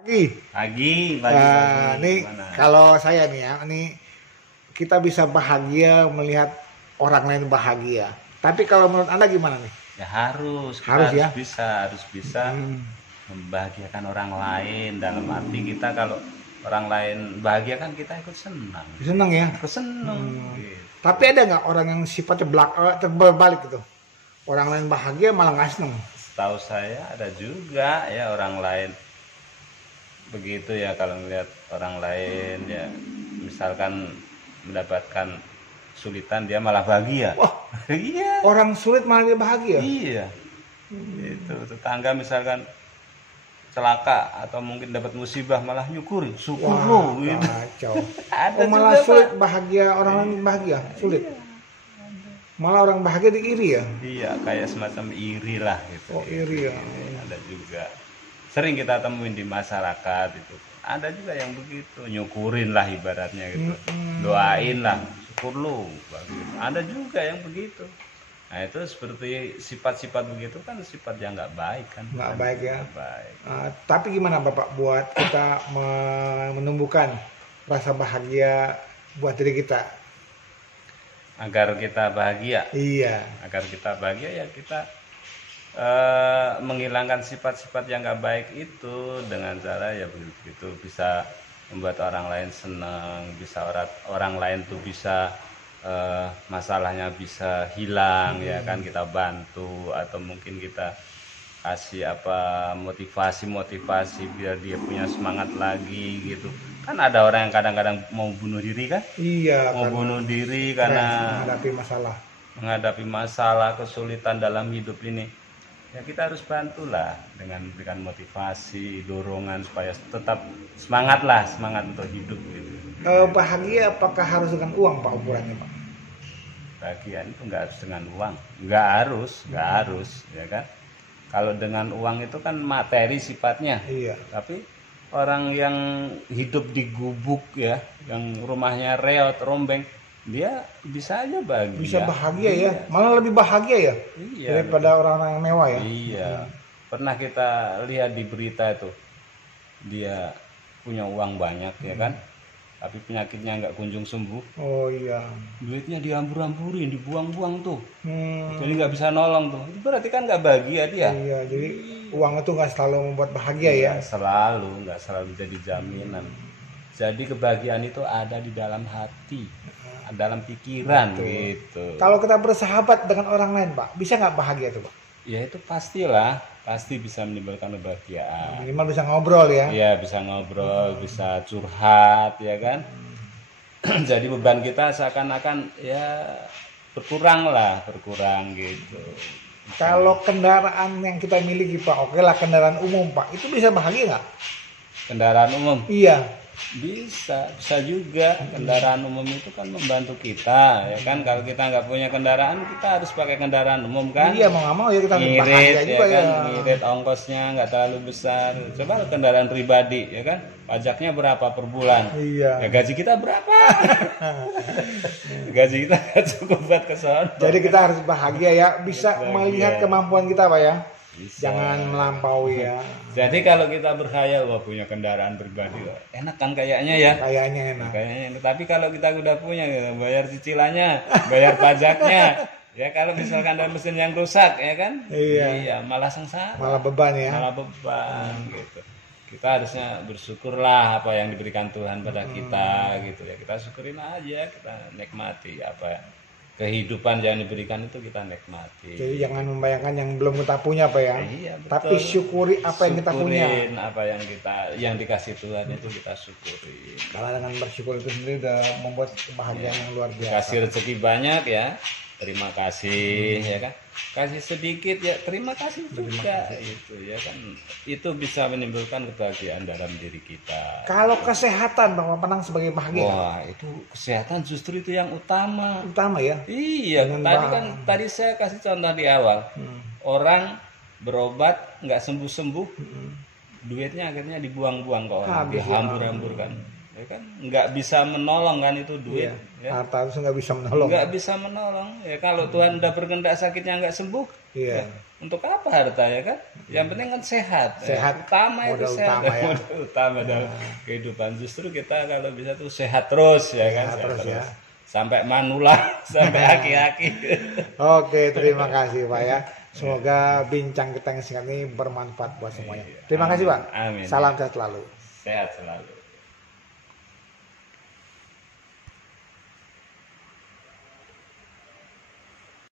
Pagi. Nih kalau saya nih ya, nih kita bisa bahagia melihat orang lain bahagia. Tapi kalau menurut Anda gimana nih? Ya harus ya. harus bisa membahagiakan orang lain, dalam arti kita kalau orang lain bahagia kan kita ikut senang. Senang ya? Ikut senang. Gitu. Tapi ada nggak orang yang sifatnya terbalik gitu? Orang lain bahagia malah nggak senang. Setahu saya ada juga ya orang lain begitu ya, kalau melihat orang lain ya misalkan mendapatkan kesulitan dia malah bahagia. Wah, iya. Orang sulit malah dia bahagia. Iya. Itu tetangga misalkan celaka atau mungkin dapat musibah malah nyukuri, syukur lo gitu. Kacau. Malah sulit bahagia, orang lain bahagia, sulit. Malah orang bahagia diiri ya? Iya, kayak semacam iri lah gitu. Oh, iri ya. Ada juga. Sering kita temuin di masyarakat itu. Ada juga yang begitu, nyukurin lah ibaratnya gitu. Doain lah, syukur lu. Ada juga yang begitu. Nah itu seperti sifat-sifat begitu kan sifat yang nggak baik kan. Nggak baik ya. Gak baik. Tapi gimana Bapak buat kita menumbuhkan rasa bahagia buat diri kita? Agar kita bahagia. Iya. Agar kita bahagia ya kita menghilangkan sifat-sifat yang nggak baik itu dengan cara ya begitu, bisa membuat orang lain senang, bisa orang lain tuh bisa masalahnya bisa hilang ya kan, kita bantu atau mungkin kita kasih apa motivasi biar dia punya semangat lagi gitu. Kan ada orang yang kadang-kadang mau bunuh diri kan? Iya. Mau bunuh diri karena menghadapi masalah kesulitan dalam hidup ini. Ya kita harus bantulah dengan memberikan motivasi, dorongan supaya tetap semangat untuk hidup gitu. Bahagia apakah harus dengan uang Pak ukurannya Pak? Bahagia itu nggak harus dengan uang, nggak harus ya kan. Kalau dengan uang itu kan materi sifatnya. Iya. Tapi orang yang hidup di gubuk ya, yang rumahnya reot, rombeng, dia bisa aja bahagia. Bisa bahagia ya, malah lebih bahagia ya daripada orang-orang yang mewah ya. Iya. Pernah kita lihat di berita itu, dia punya uang banyak ya kan, tapi penyakitnya nggak kunjung sembuh. Oh iya. Duitnya diambur-amburin, dibuang-buang tuh. Jadi nggak bisa nolong tuh. Itu berarti kan nggak bahagia dia. Iya. Jadi uang itu nggak selalu membuat bahagia ya. Nggak selalu jadi jaminan. Jadi kebahagiaan itu ada di dalam hati, dalam pikiran. Betul. Gitu. Kalau kita bersahabat dengan orang lain Pak, bisa nggak bahagia tuh Pak? Ya itu pastilah, pasti bisa menimbulkan kebahagiaan. Minimal bisa ngobrol ya? Iya bisa ngobrol, bisa curhat ya kan. Jadi beban kita seakan-akan ya berkurang gitu. Kalau kendaraan yang kita miliki Pak, oke lah kendaraan umum Pak, itu bisa bahagia nggak? Kendaraan umum? Iya. Bisa juga. Kendaraan umum itu kan membantu kita ya kan. Kalau kita nggak punya kendaraan, kita harus pakai kendaraan umum kan. Iya, mau nggak mau ya kita bahagia juga ya. Ngirit ongkosnya nggak terlalu besar. Coba kendaraan pribadi ya kan, pajaknya berapa per bulan? Iya. Ya gaji kita berapa? Gaji kita nggak cukup buat kesana. Jadi kita harus bahagia ya, bisa melihat kemampuan kita Pak ya. Bisa. Jangan melampaui ya. Jadi kalau kita berkhayal punya kendaraan pribadi, enak kan kayaknya ya? Kayaknya enak. Tapi kalau kita udah punya, bayar cicilannya, bayar pajaknya, ya kalau misalkan ada mesin yang rusak, ya kan? Iya, malah sengsara. Malah beban ya? Malah beban, gitu. Kita harusnya bersyukurlah apa yang diberikan Tuhan pada kita, gitu ya. Kita syukurin aja, kita nikmati apa kehidupan yang diberikan itu kita nikmati. Jadi jangan membayangkan yang belum kita punya Pak ya. Iya, betul. Tapi syukuri apa yang kita punya. Apa yang dikasih Tuhan itu kita syukuri. Karena dengan bersyukur itu sendiri udah membuat kebahagiaan yang luar biasa. Kasih rezeki banyak ya, terima kasih ya kan. Kasih sedikit ya terima kasih juga itu ya kan. Itu bisa menimbulkan kebahagiaan dalam diri kita. Kalau kesehatan Bang Panang sebagai bahagia. Wah, itu kesehatan justru itu yang utama. Utama ya? Iya, tadi saya kasih contoh di awal. Orang berobat nggak sembuh-sembuh. Duitnya akhirnya dibuang-buang ke orang, dihambur-hamburkan. Ya kan nggak bisa menolong kan itu duit. Ya. Harta itu nggak bisa menolong. Nggak bisa menolong. Ya kalau Tuhan udah berkehendak sakitnya nggak sembuh. Iya. Ya, untuk apa harta ya kan? Yang penting kan sehat. Sehat. Utama itu Modal sehat. utama ya. Modal utama dalam kehidupan. Justru kita kalau bisa tuh sehat terus ya kan. Sehat terus ya. Sampai manula, sampai aki-aki. Oke, terima kasih Pak ya. Semoga bincang kita yang singkat ini bermanfaat buat semuanya. Terima kasih Pak. Amin. Salam sehat selalu. Sehat selalu.